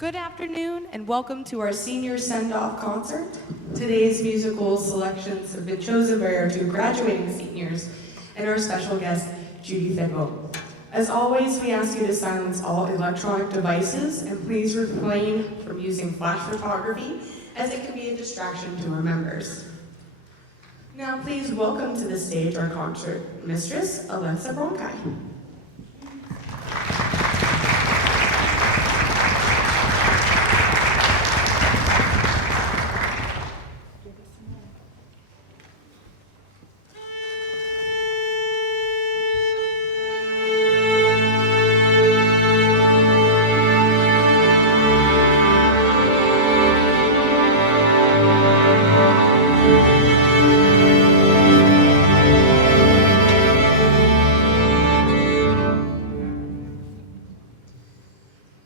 Good afternoon and welcome to our senior send-off concert. Today's musical selections have been chosen by our two graduating seniors and our special guest, Judi Figel. As always, we ask you to silence all electronic devices and please refrain from using flash photography as it can be a distraction to our members. Now please welcome to the stage our concert mistress, Alexa Bronchi.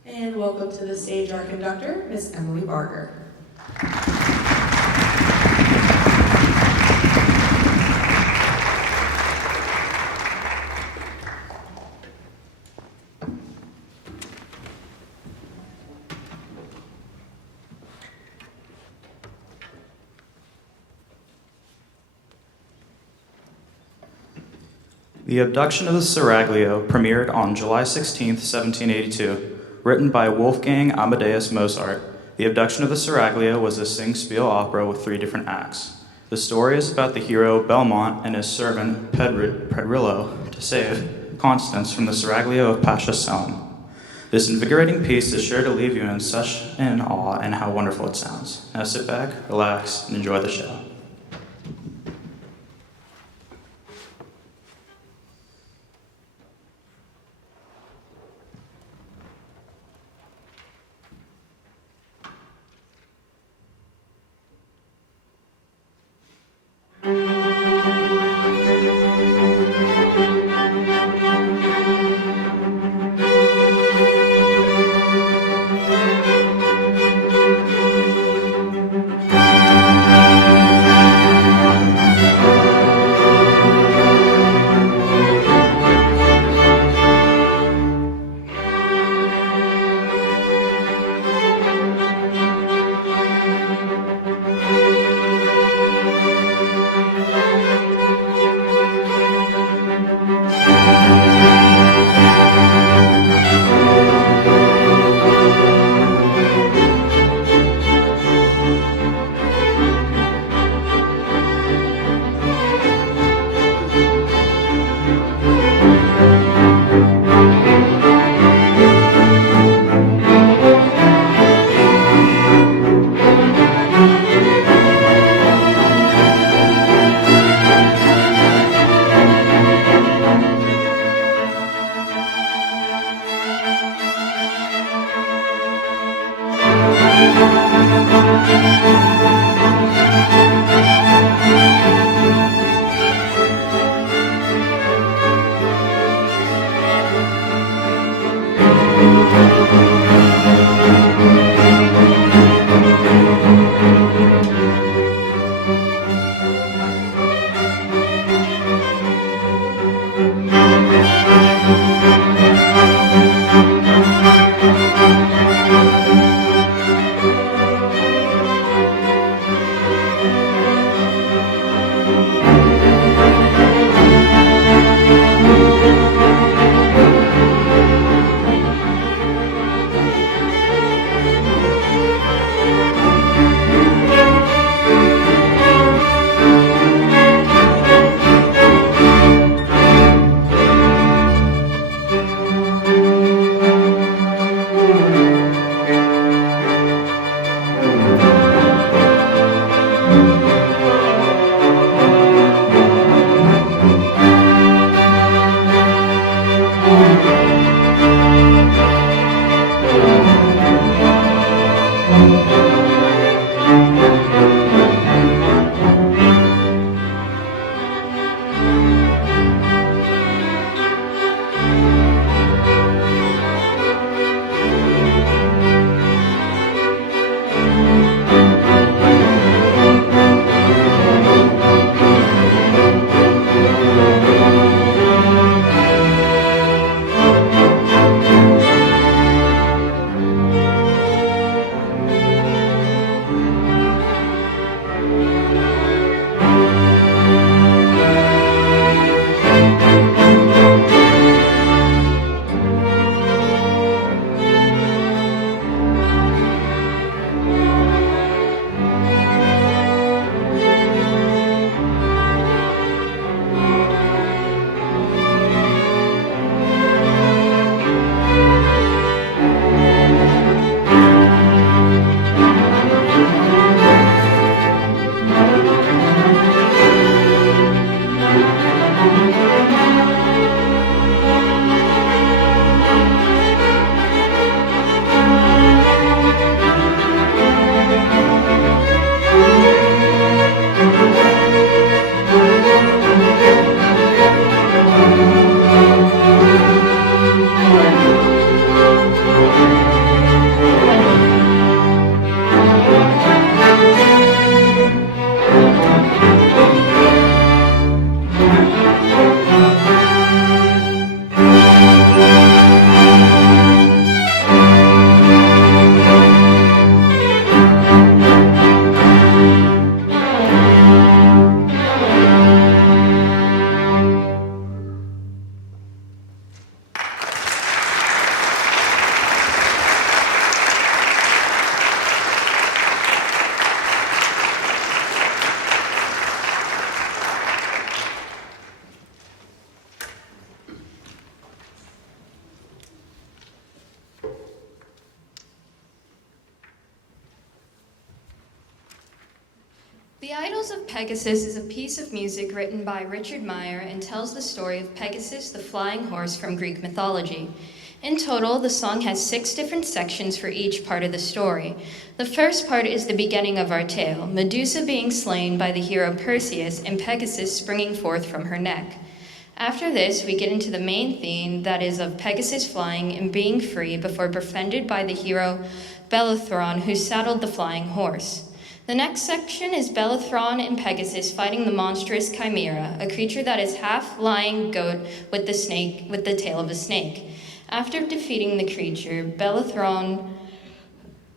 And welcome to the stage our conductor, Miss Emily Barger. The Abduction of the Seraglio premiered on July 16, 1782. Written by Wolfgang Amadeus Mozart, The Abduction of the Seraglio was a sing-spiel opera with 3 different acts. The story is about the hero Belmont and his servant Pedrillo to save Constance from the Seraglio of Pasha Somme. This invigorating piece is sure to leave you in such an awe and how wonderful it sounds. Now sit back, relax, and enjoy the show. The Idols of Pegasus is a piece of music written by Richard Meyer and tells the story of Pegasus, the flying horse from Greek mythology. In total, the song has 6 different sections for each part of the story. The first part is the beginning of our tale, Medusa being slain by the hero Perseus and Pegasus springing forth from her neck. After this, we get into the main theme, that is of Pegasus flying and being free before befriended by the hero Bellerophon, who saddled the flying horse. The next section is Bellerophon and Pegasus fighting the monstrous Chimera, a creature that is half lion goat with the tail of a snake. After defeating the creature, Bellerophon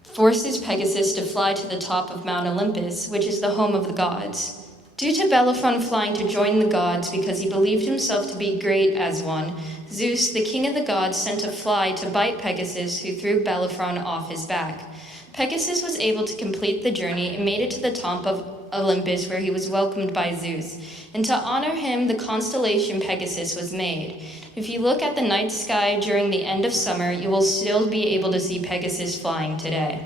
forces Pegasus to fly to the top of Mount Olympus, which is the home of the gods. Due to Bellerophon flying to join the gods because he believed himself to be great as one, Zeus, the king of the gods, sent a fly to bite Pegasus, who threw Bellerophon off his back. Pegasus was able to complete the journey and made it to the top of Olympus, where he was welcomed by Zeus. And to honor him, the constellation Pegasus was made. If you look at the night sky during the end of summer, you will still be able to see Pegasus flying today.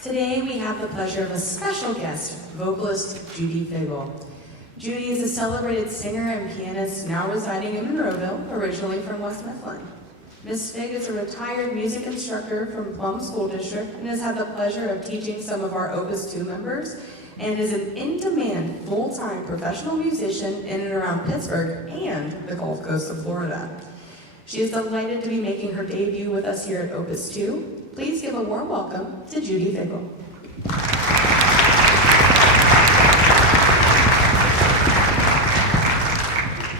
Today we have the pleasure of a special guest, vocalist Judi Figel. Judi is a celebrated singer and pianist now residing in Monroeville, originally from West Mifflin. Ms. Fig is a retired music instructor from Plum School District and has had the pleasure of teaching some of our Opus 2 members and is an in-demand full-time professional musician in and around Pittsburgh and the Gulf Coast of Florida. She is delighted to be making her debut with us here at Opus 2. Please give a warm welcome to Judi Figel.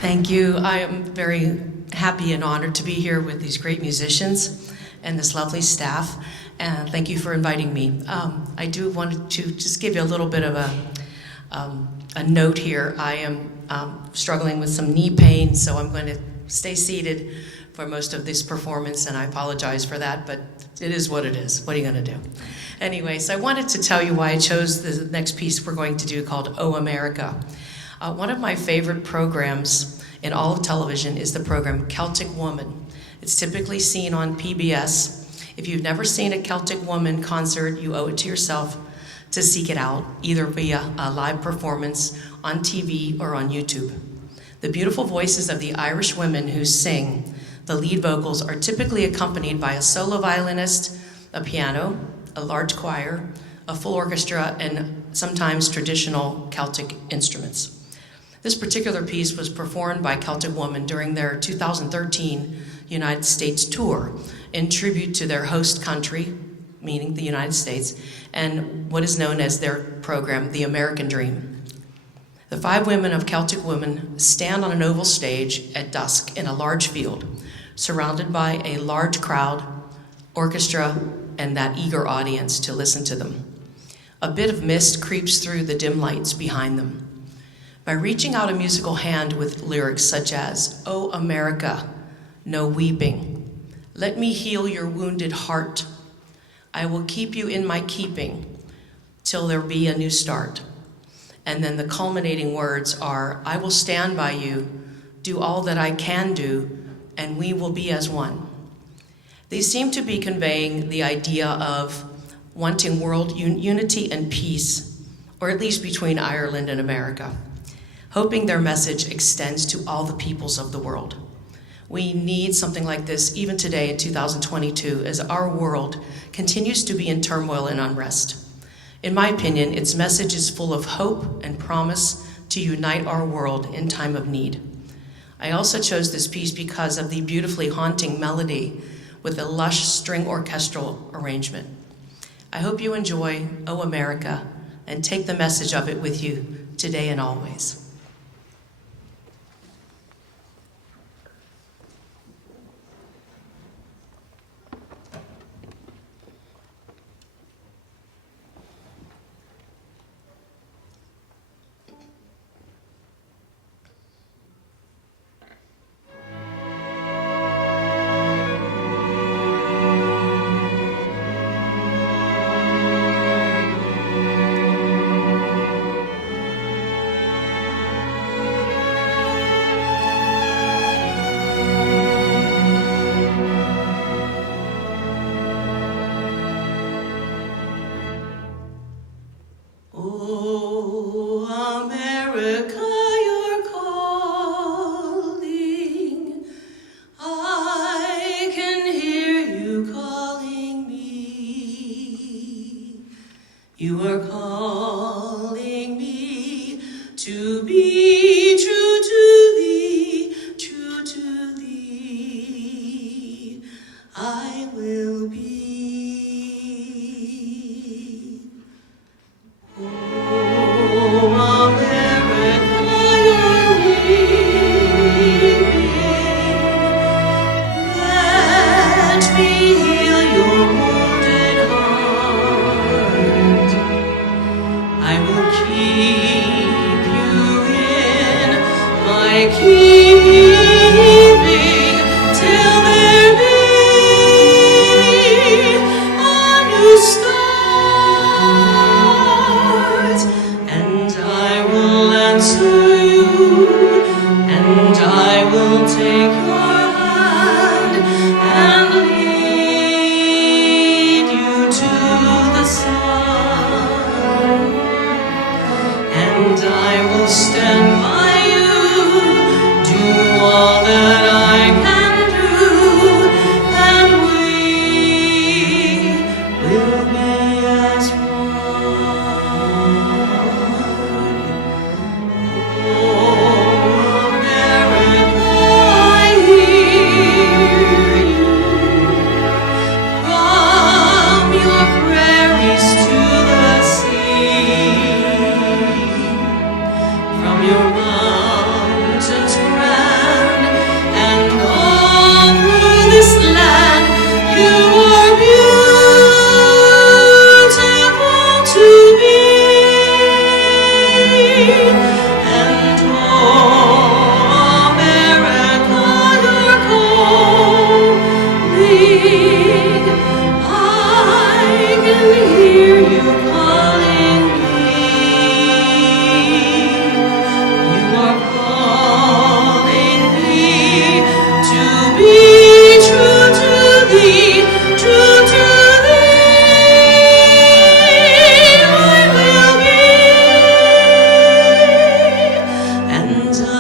Thank you. I am very happy and honored to be here with these great musicians and this lovely staff, and thank you for inviting me. I do want to just give you a little bit of a a note here. I am struggling with some knee pain, so I'm going to stay seated for most of this performance, and I apologize for that, but it is what it is. What are you going to do? Anyways, I wanted to tell you why I chose the next piece we're going to do called Oh America. One of my favorite programs in all of television is the program Celtic Woman. It's typically seen on PBS. If you've never seen a Celtic Woman concert, you owe it to yourself to seek it out, either via a live performance on TV or on YouTube. The beautiful voices of the Irish women who sing the lead vocals are typically accompanied by a solo violinist, a piano, a large choir, a full orchestra, and sometimes traditional Celtic instruments. This particular piece was performed by Celtic Woman during their 2013 United States tour in tribute to their host country, meaning the United States, and what is known as their program, The American Dream. The 5 women of Celtic Women stand on an oval stage at dusk in a large field, surrounded by a large crowd, orchestra, and that eager audience to listen to them. A bit of mist creeps through the dim lights behind them. By reaching out a musical hand with lyrics such as, "Oh America, no weeping. Let me heal your wounded heart. I will keep you in my keeping till there be a new start." And then the culminating words are, "I will stand by you, do all that I can do, and we will be as one." These seem to be conveying the idea of wanting world unity and peace, or at least between Ireland and America, hoping their message extends to all the peoples of the world. We need something like this even today in 2022 as our world continues to be in turmoil and unrest. In my opinion, its message is full of hope and promise to unite our world in time of need. I also chose this piece because of the beautifully haunting melody with a lush string orchestral arrangement. I hope you enjoy Oh America and take the message of it with you today and always. You are calling me to be true to thee, true to thee. I will be. Oh, America, you're weeping. Let me heal your wounded heart. I will keep you in my keeping till there be a new start. And I will answer you, and I will take your hand and lead you to the sun. And I will stand by you, do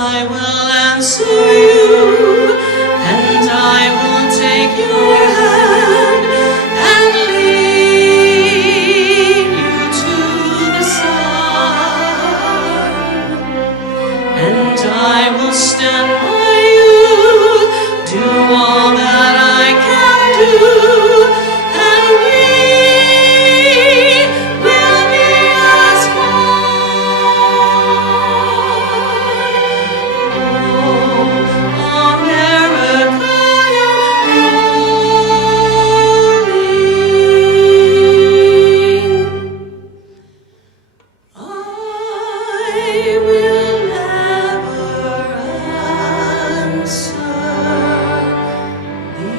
I will answer you, and I will take your hand and lead you to the sun. And I will stand by you, do all that I can do, and we will be as one. Oh, America, you're calling. I will never answer thee.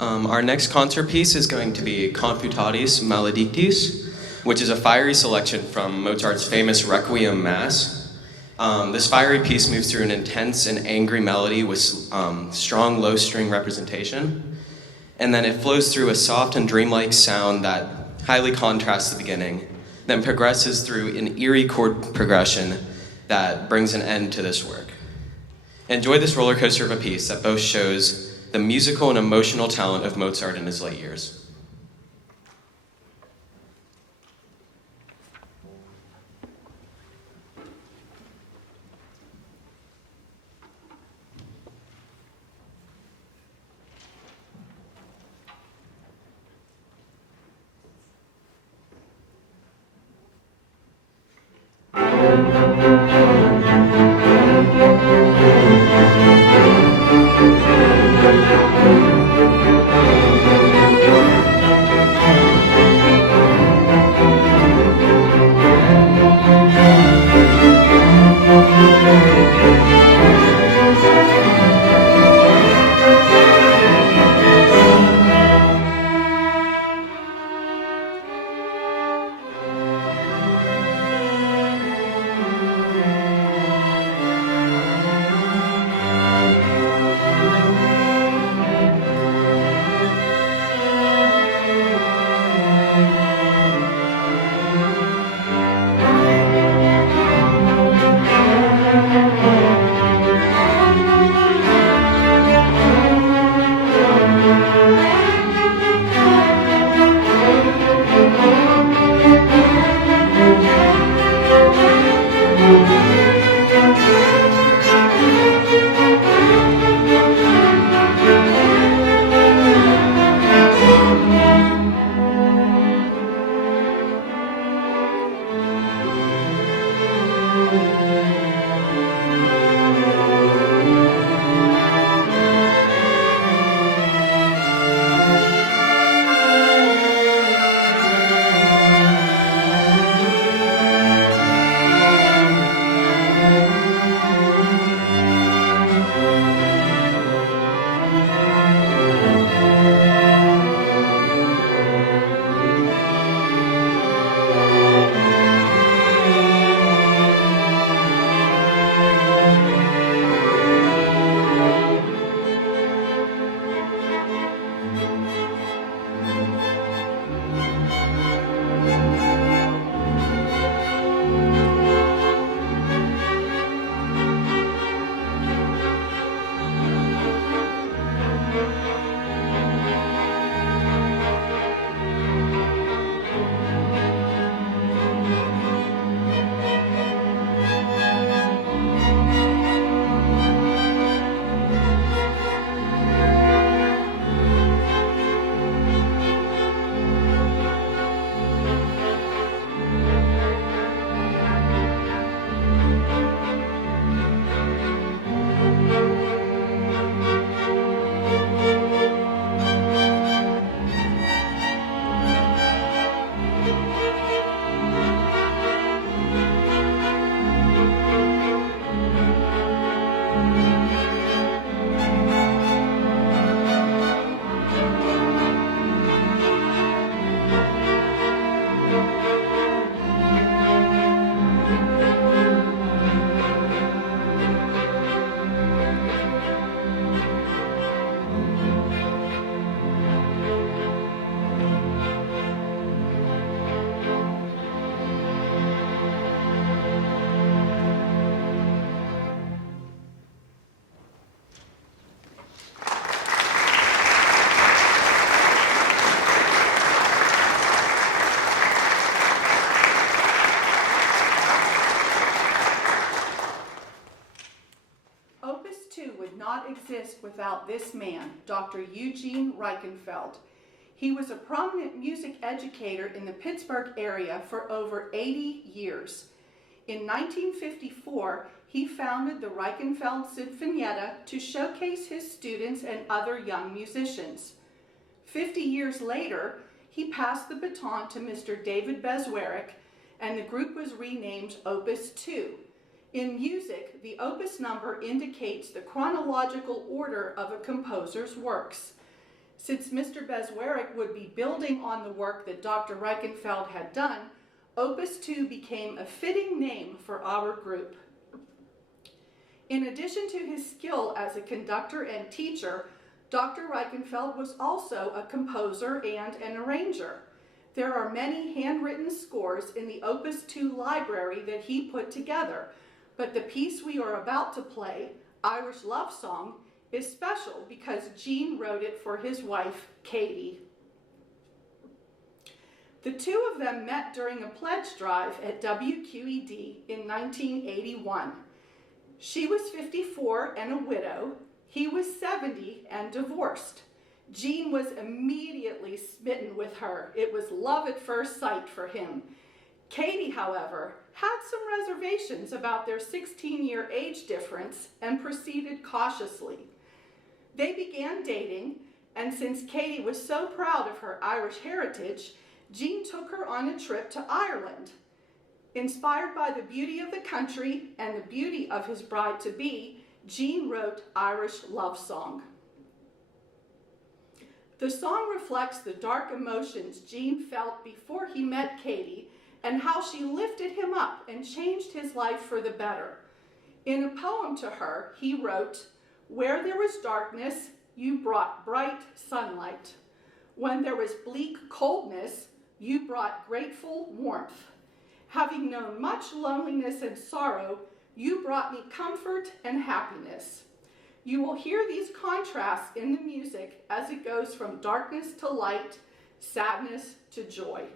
Our next concert piece is going to be Confutatis Maledictis, which is a fiery selection from Mozart's famous Requiem Mass. This fiery piece moves through an intense and angry melody with strong low string representation, and then it flows through a soft and dreamlike sound that highly contrasts the beginning, then progresses through an eerie chord progression that brings an end to this work. Enjoy this roller coaster of a piece that both shows the musical and emotional talent of Mozart in his late years. without this man, Dr. Eugene Reichenfeld. He was a prominent music educator in the Pittsburgh area for over 80 years. In 1954, he founded the Reichenfeld Sinfonietta to showcase his students and other young musicians. 50 years later, he passed the baton to Mr. David Bezwarek, and the group was renamed Opus 2. In music, the opus number indicates the chronological order of a composer's works. Since Mr. Bezwarek would be building on the work that Dr. Reichenfeld had done, Opus 2 became a fitting name for our group. In addition to his skill as a conductor and teacher, Dr. Reichenfeld was also a composer and an arranger. There are many handwritten scores in the Opus 2 library that he put together, but the piece we are about to play, Irish Love Song, is special because Gene wrote it for his wife, Katie. The two of them met during a pledge drive at WQED in 1981. She was 54 and a widow. He was 70 and divorced. Gene was immediately smitten with her. It was love at first sight for him. Katie, however, had some reservations about their 16-year age difference and proceeded cautiously. They began dating, and since Katie was so proud of her Irish heritage, Gene took her on a trip to Ireland. Inspired by the beauty of the country and the beauty of his bride-to-be, Gene wrote Irish Love Song. The song reflects the dark emotions Gene felt before he met Katie and how she lifted him up and changed his life for the better. In a poem to her, he wrote, "Where there was darkness, you brought bright sunlight. When there was bleak coldness, you brought grateful warmth. Having known much loneliness and sorrow, you brought me comfort and happiness." You will hear these contrasts in the music as it goes from darkness to light, sadness to joy.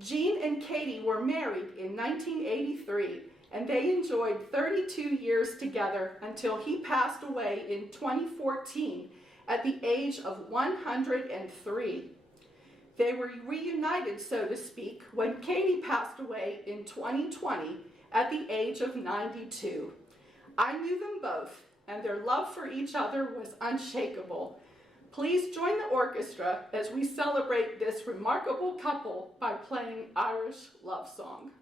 Gene and Katie were married in 1983, and they enjoyed 32 years together until he passed away in 2014 at the age of 103. They were reunited, so to speak, when Katie passed away in 2020 at the age of 92. I knew them both, and their love for each other was unshakable. Please join the orchestra as we celebrate this remarkable couple by playing Irish Love Song.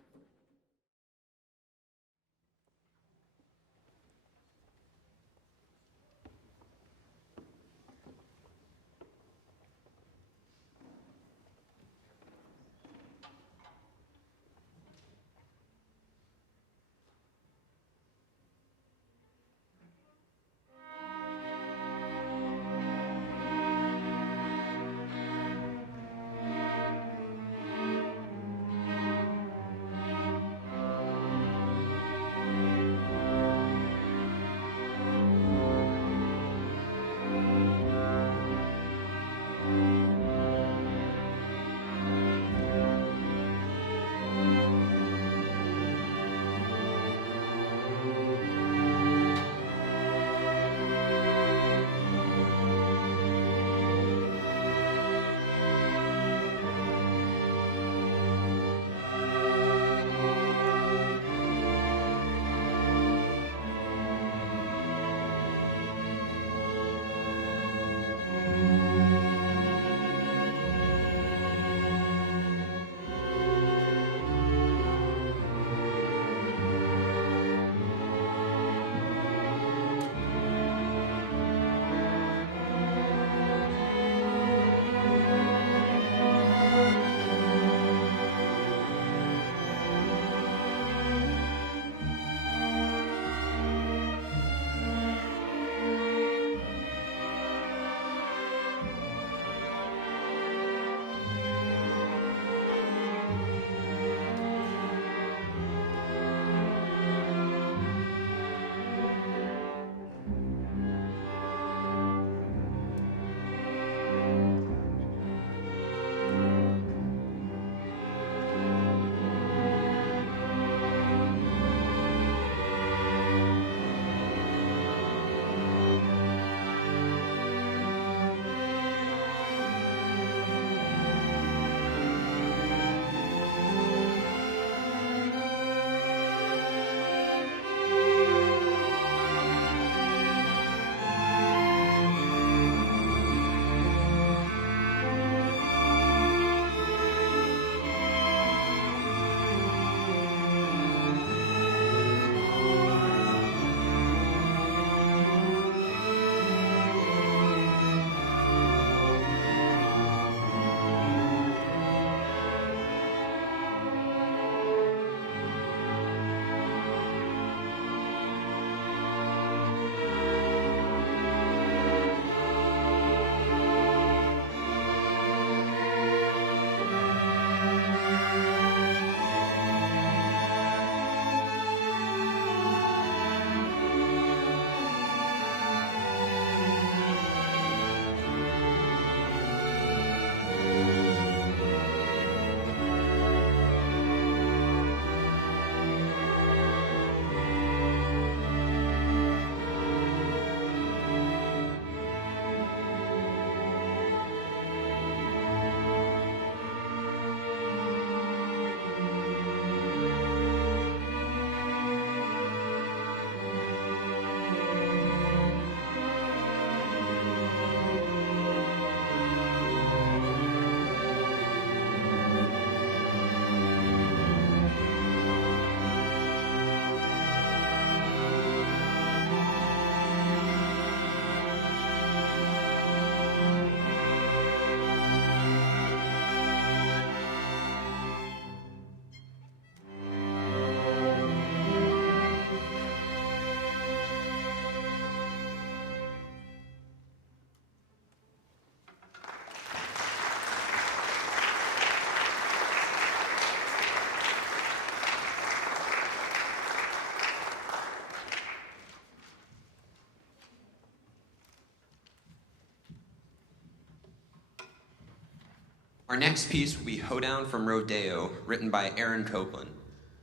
Our next piece will be Hoedown from Rodeo, written by Aaron Copland.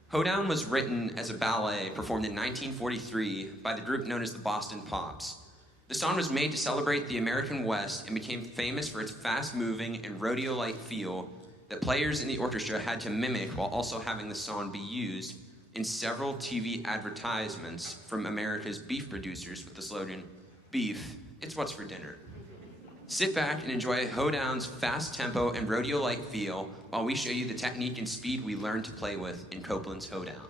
Hoedown was written as a ballet performed in 1943 by the group known as the Boston Pops. The song was made to celebrate the American West and became famous for its fast-moving and rodeo-like feel that players in the orchestra had to mimic while also having the song be used in several TV advertisements from America's beef producers with the slogan, "Beef, it's what's for dinner." Sit back and enjoy Hoedown's fast tempo and rodeo-like feel while we show you the technique and speed we learned to play with in Copland's Hoedown.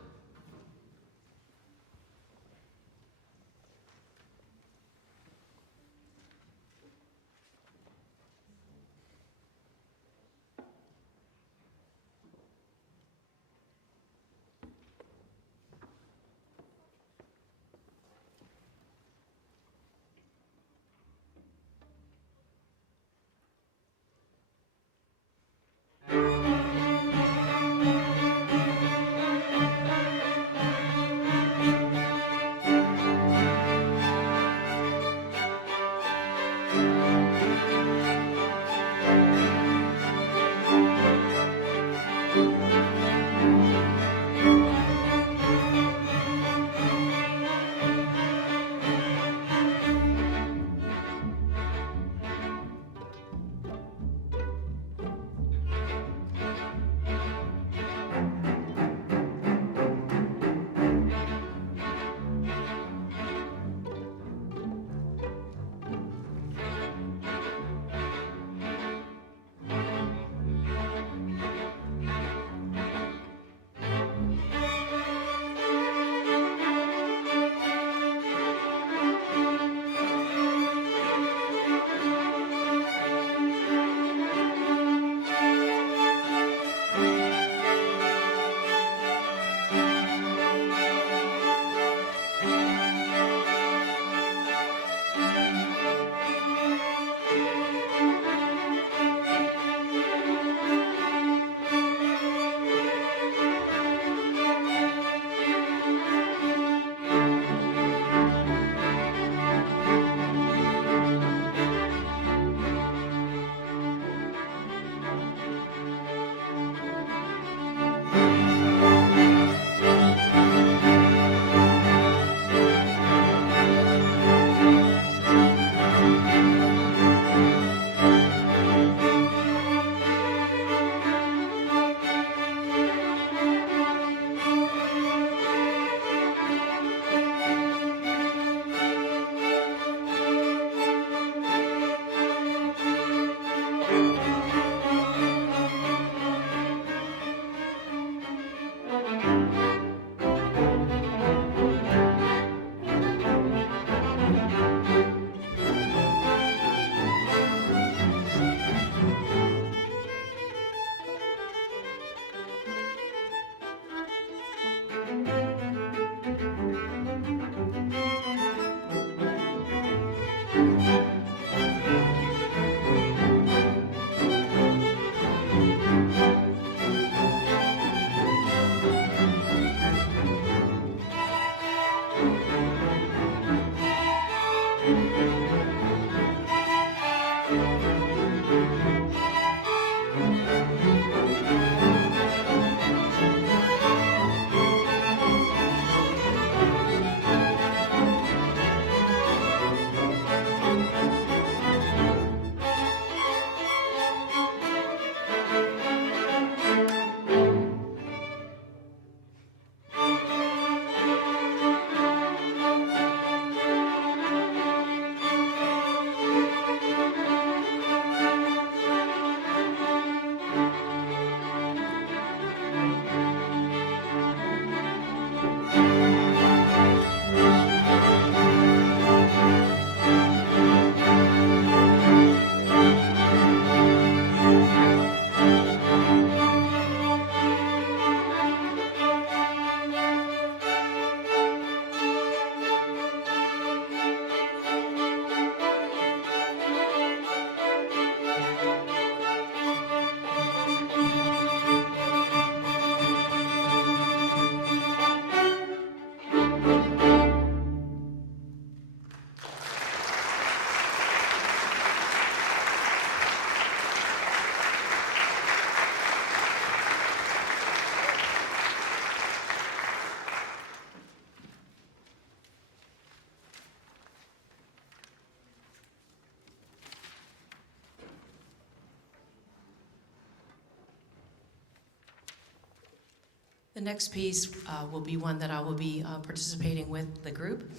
The next piece will be one that I will be participating with the group,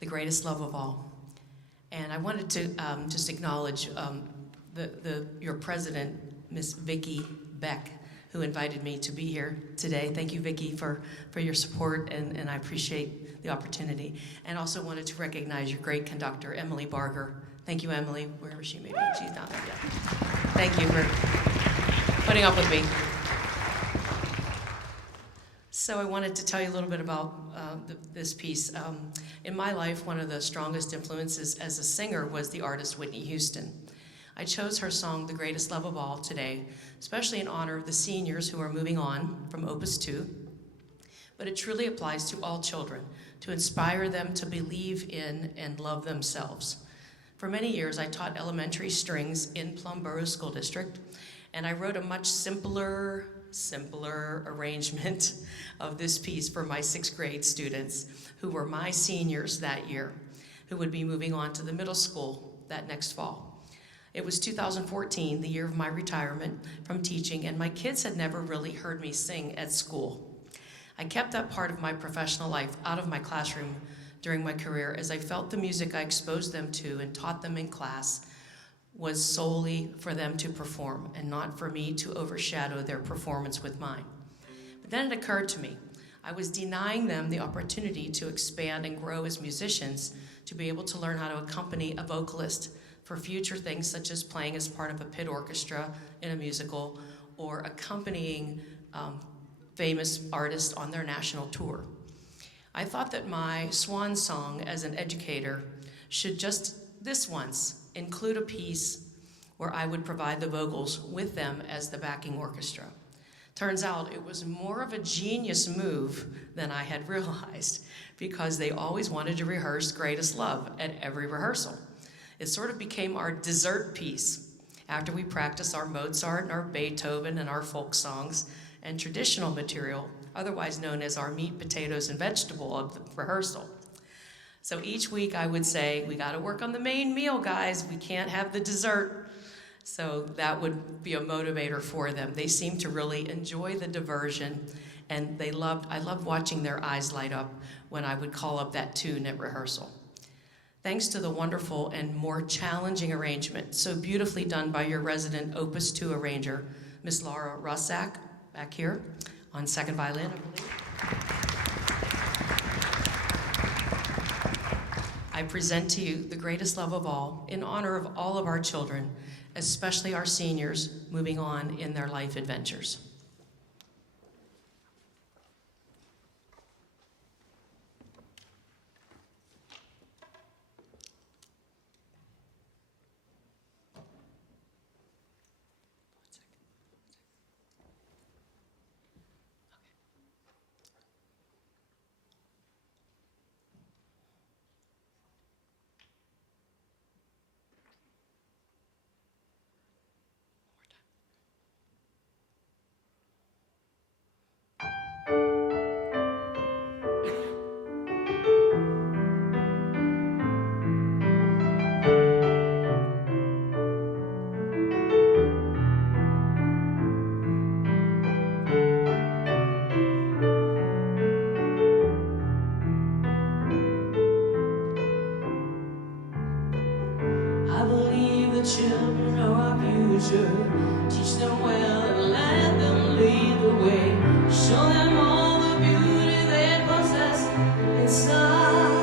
The Greatest Love of All. And I wanted to just acknowledge your president, Miss Vicki Beck, who invited me to be here today. Thank you, Vicki, for your support, and I appreciate the opportunity. And also wanted to recognize your great conductor, Emily Barger. Thank you, Emily, wherever she may be. She's down there. Yeah. Thank you for putting up with me. So I wanted to tell you a little bit about this piece. In my life, one of the strongest influences as a singer was the artist Whitney Houston. I chose her song, The Greatest Love of All, today, especially in honor of the seniors who are moving on from Opus 2. But it truly applies to all children, to inspire them to believe in and love themselves. For many years, I taught elementary strings in Plum Borough School District, and I wrote a much simpler arrangement of this piece for my 6th grade students who were my seniors that year, who would be moving on to the middle school that next fall. It was 2014, the year of my retirement from teaching, and my kids had never really heard me sing at school. I kept that part of my professional life out of my classroom during my career, as I felt the music I exposed them to and taught them in class was solely for them to perform and not for me to overshadow their performance with mine. But then it occurred to me, I was denying them the opportunity to expand and grow as musicians, to be able to learn how to accompany a vocalist for future things such as playing as part of a pit orchestra in a musical or accompanying famous artists on their national tour. I thought that my swan song as an educator should just this once include a piece where I would provide the vocals with them as the backing orchestra. Turns out it was more of a genius move than I had realized, because they always wanted to rehearse Greatest Love at every rehearsal. It sort of became our dessert piece after we practiced our Mozart and our Beethoven and our folk songs and traditional material, otherwise known as our meat, potatoes, and vegetable of the rehearsal. So each week I would say, we gotta work on the main meal, guys. We can't have the dessert. So that would be a motivator for them. They seemed to really enjoy the diversion, and I loved watching their eyes light up when I would call up that tune at rehearsal. Thanks to the wonderful and more challenging arrangement, so beautifully done by your resident Opus 2 arranger, Miss Laura Rossack, back here, on second violin, I believe. I present to you The Greatest Love of All in honor of all of our children, especially our seniors moving on in their life adventures. I believe the children are our future. Teach them well and let them lead the way. Show them all the beauty they possess inside.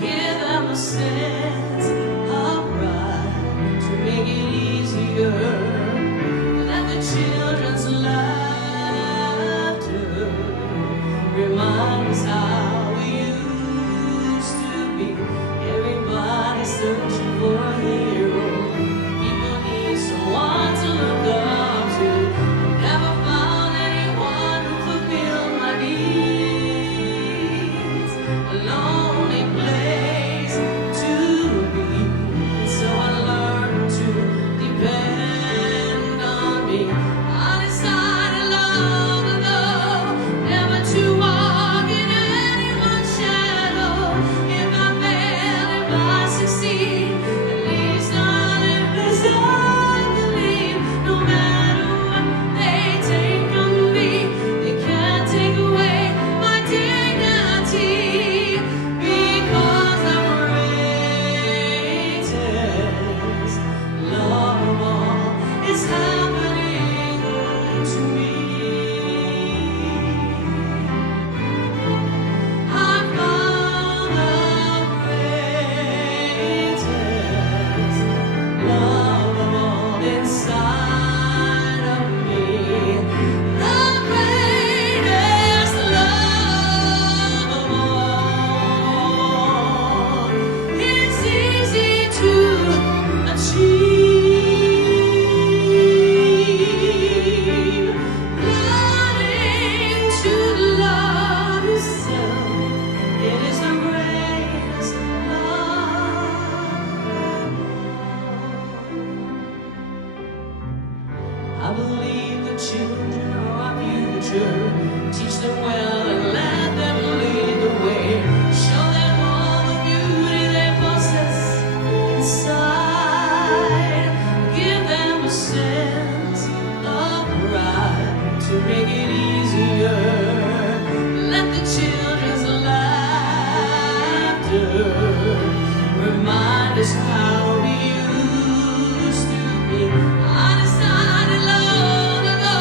Give them a sense of pride to make it easier. Let the children's laughter remind us how we used to be. Everybody searching for a hero. People need someone to look up I believe the children are our future. Teach them well and let them lead the way. Show them all the beauty they possess inside. Give them a sense of pride to make it easier. Let the children's laughter remind us how we used to be. I decided long ago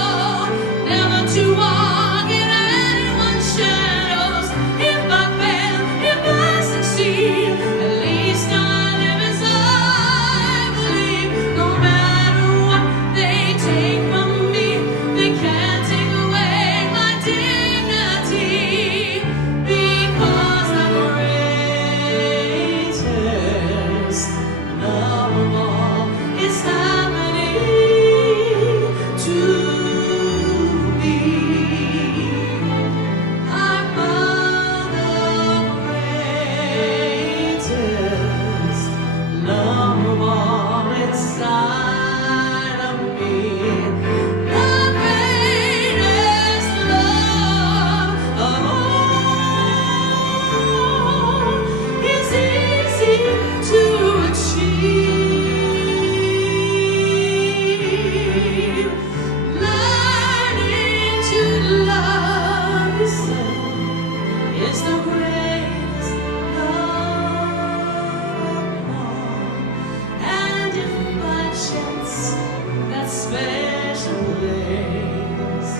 never to walk in anyone's shadows. If I fail, if I succeed, at least I live as I believe. No matter what they take from me, they can't take away my dignity. Because the greatest love of all is happening to me. I found the greatest love of all inside of me. The greatest love of all is easy to achieve. Learning to love yourself is the greatest love of all. And if by chance that special place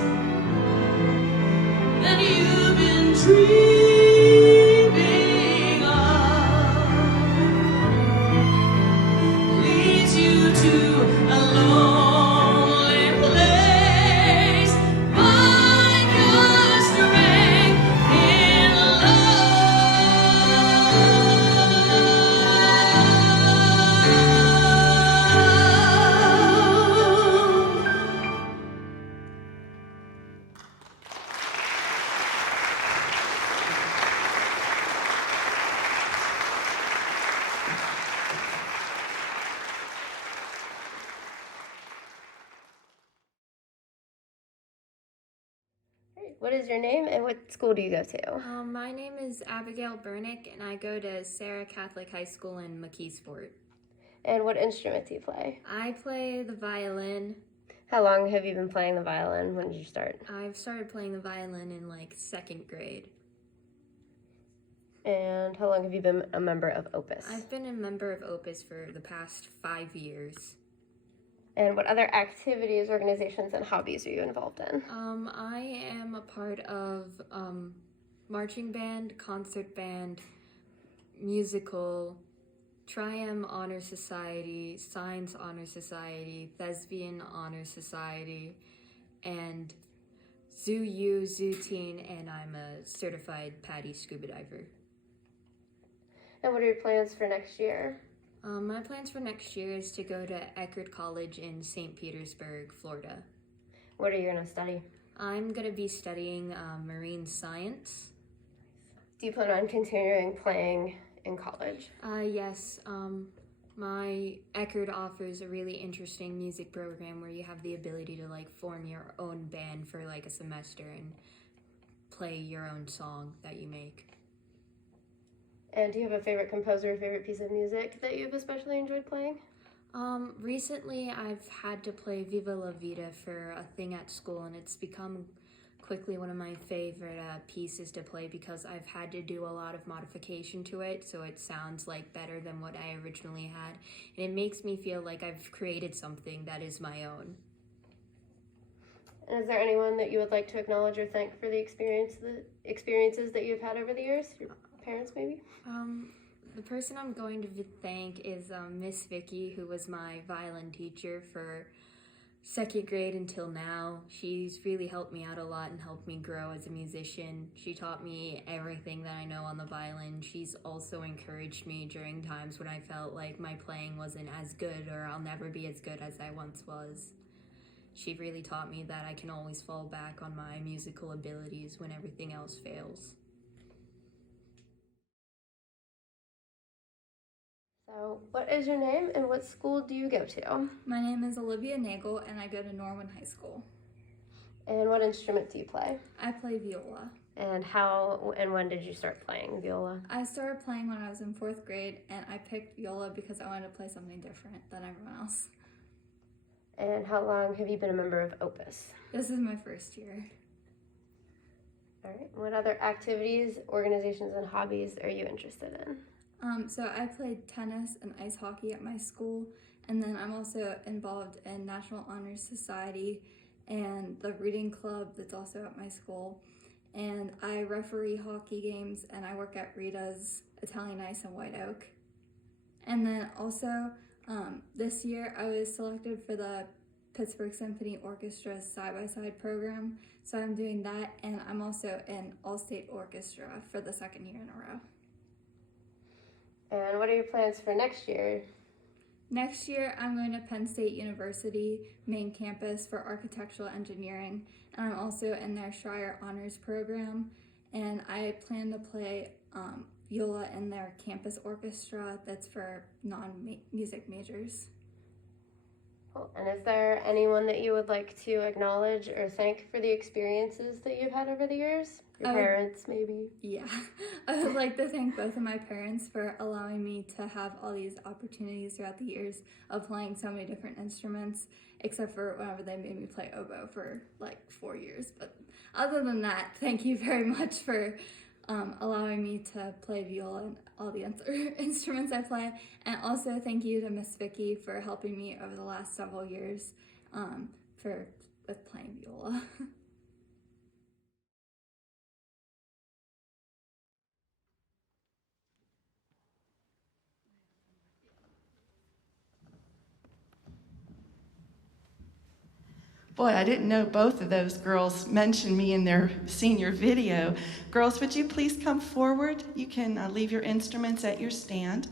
that you've been dreaming of leads you to a lonely place, find your strength in love. What is your name and what school do you go to? My name is Abigail Burnick, and I go to Sarah Catholic High School in McKeesport. And what instrument do you play? I play the violin. How long have you been playing the violin? When did you start? I've started playing the violin in like 2nd grade. And how long have you been a member of Opus? I've been a member of Opus for the past 5 years. And what other activities, organizations, and hobbies are you involved in? I am a part of marching band, concert band, musical, Tri-M Honor Society, Science Honor Society, Thespian Honor Society, and Zoo U, Zoo Teen, and I'm a certified PADI scuba diver. And what are your plans for next year? My plans for next year is to go to Eckerd College in St. Petersburg, Florida. What are you going to study? I'm going to be studying marine science. Do you plan on continuing playing in college? Yes. My Eckerd offers a really interesting music program where you have the ability to like form your own band for like a semester and play your own song that you make. And do you have a favorite composer or favorite piece of music that you've especially enjoyed playing? Recently I've had to play Viva La Vida for a thing at school, and it's become quickly one of my favorite pieces to play because I've had to do a lot of modification to it, so it sounds like better than what I originally had, and it makes me feel like I've created something that is my own. And is there anyone that you would like to acknowledge or thank for the experiences that you've had over the years? Your parents, maybe? The person I'm going to thank is Miss Vicky, who was my violin teacher for 2nd grade until now. She's really helped me out a lot and helped me grow as a musician. She taught me everything that I know on the violin. She's also encouraged me during times when I felt like my playing wasn't as good or I'll never be as good as I once was. She really taught me that I can always fall back on my musical abilities when everything else fails. So, what is your name and what school do you go to? My name is Olivia Nagel and I go to Norman High School. And what instrument do you play? I play viola. And how and when did you start playing viola? I started playing when I was in 4th grade and I picked viola because I wanted to play something different than everyone else. And how long have you been a member of Opus? This is my first year. All right. What other activities, organizations, and hobbies are you interested in? So I played tennis and ice hockey at my school, and then I'm also involved in National Honor Society and the reading club that's also at my school. And I referee hockey games, and I work at Rita's Italian Ice in White Oak. And then also this year I was selected for the Pittsburgh Symphony Orchestra's side-by-side program. So I'm doing that, and I'm also in All-State Orchestra for the 2nd year in a row. And what are your plans for next year? Next year, I'm going to Penn State University main campus for architectural engineering, and I'm also in their Schreier Honors program, and I plan to play viola in their campus orchestra that's for non-music majors. Cool. And is there anyone that you would like to acknowledge or thank for the experiences that you've had over the years? Your parents, maybe? Yeah. I would like to thank both of my parents for allowing me to have all these opportunities throughout the years of playing so many different instruments, except for whenever they made me play oboe for like 4 years. But other than that, thank you very much for allowing me to play viola and all the instruments I play. And also thank you to Miss Vicky for helping me over the last several years with playing viola. Boy, I didn't know both of those girls mentioned me in their senior video. Girls, would you please come forward? You can leave your instruments at your stand.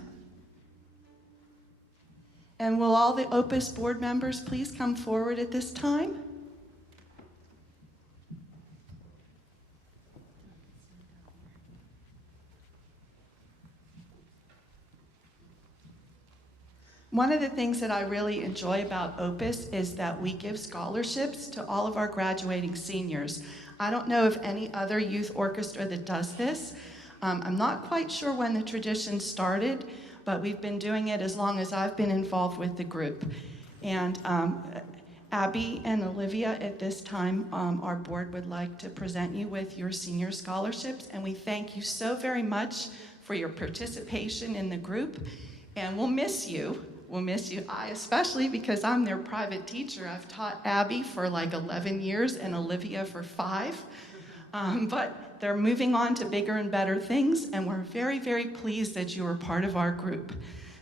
And will all the Opus board members please come forward at this time? One of the things that I really enjoy about Opus is that we give scholarships to all of our graduating seniors. I don't know of any other youth orchestra that does this. I'm not quite sure when the tradition started, but we've been doing it as long as I've been involved with the group. And Abby and Olivia, at this time, our board would like to present you with your senior scholarships, and we thank you so very much for your participation in the group, and we'll miss you. We'll miss you, especially because I'm their private teacher. I've taught Abby for like 11 years and Olivia for 5. But they're moving on to bigger and better things, and we're very, very pleased that you are part of our group.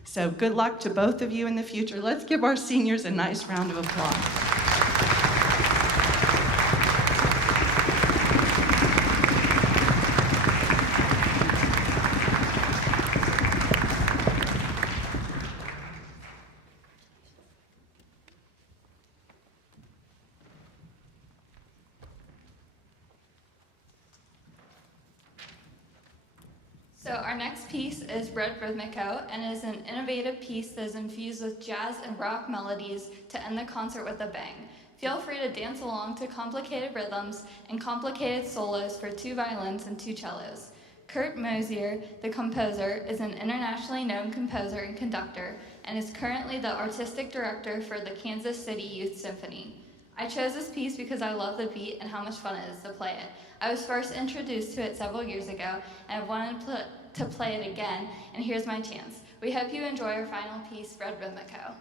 So good luck to both of you in the future. Let's give our seniors a nice round of applause. So our next piece is Red Rhythmico, and it is an innovative piece that is infused with jazz and rock melodies to end the concert with a bang. Feel free to dance along to complicated rhythms and complicated solos for 2 violins and 2 cellos. Kurt Mosier, the composer, is an internationally known composer and conductor, and is currently the artistic director for the Kansas City Youth Symphony. I chose this piece because I love the beat and how much fun it is to play it. I was first introduced to it several years ago, and I've wanted to play it again, and here's my chance. We hope you enjoy our final piece, Red Rhythmico.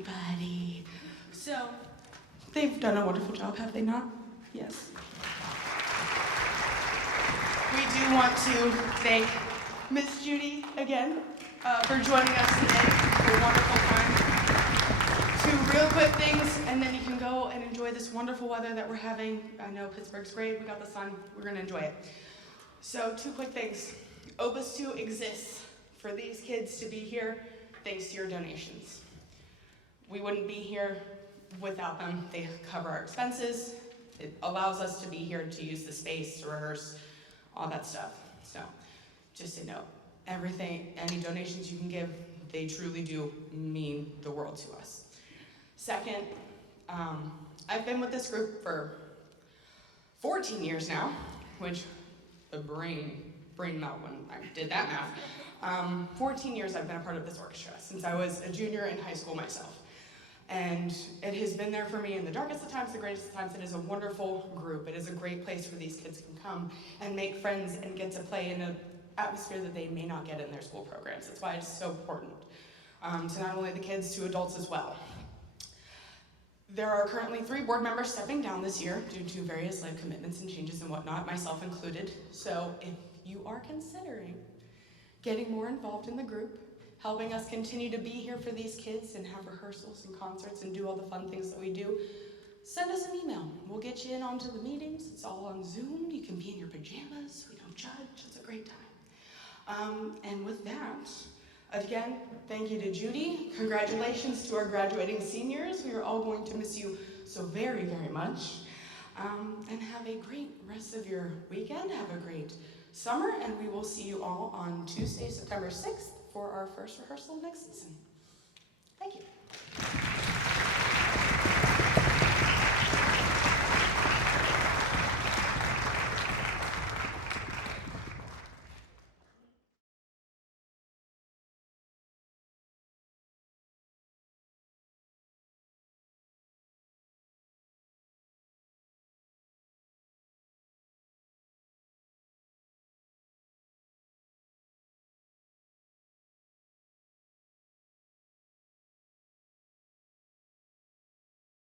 everybody. So, they've done a wonderful job, have they not? Yes. We do want to thank Miss Judi again for joining us today for a wonderful time. Two real quick things, and then you can go and enjoy this wonderful weather that we're having. I know Pittsburgh's great, we got the sun, we're gonna enjoy it. So, two quick things. Opus 2 exists for these kids to be here thanks to your donations. We wouldn't be here without them. They cover our expenses. It allows us to be here to use the space, to rehearse, all that stuff. So, just to know, everything, any donations you can give, they truly do mean the world to us. Second, I've been with this group for 14 years now, which the brain melt when I did that math. 14 years I've been a part of this orchestra, since I was a junior in high school myself. And it has been there for me in the darkest of times, the greatest of times. It is a wonderful group. It is a great place where these kids can come and make friends and get to play in an atmosphere that they may not get in their school programs. That's why it's so important to not only the kids, to adults as well. There are currently 3 board members stepping down this year due to various life commitments and changes and whatnot, myself included. So if you are considering getting more involved in the group, helping us continue to be here for these kids and have rehearsals and concerts and do all the fun things that we do, send us an email. We'll get you in onto the meetings. It's all on Zoom. You can be in your pajamas. We don't judge. It's a great time. And with that, again, thank you to Judi. Congratulations to our graduating seniors. We are all going to miss you so very, very much. And have a great rest of your weekend. Have a great summer, and we will see you all on Tuesday, September 6th for our first rehearsal next season.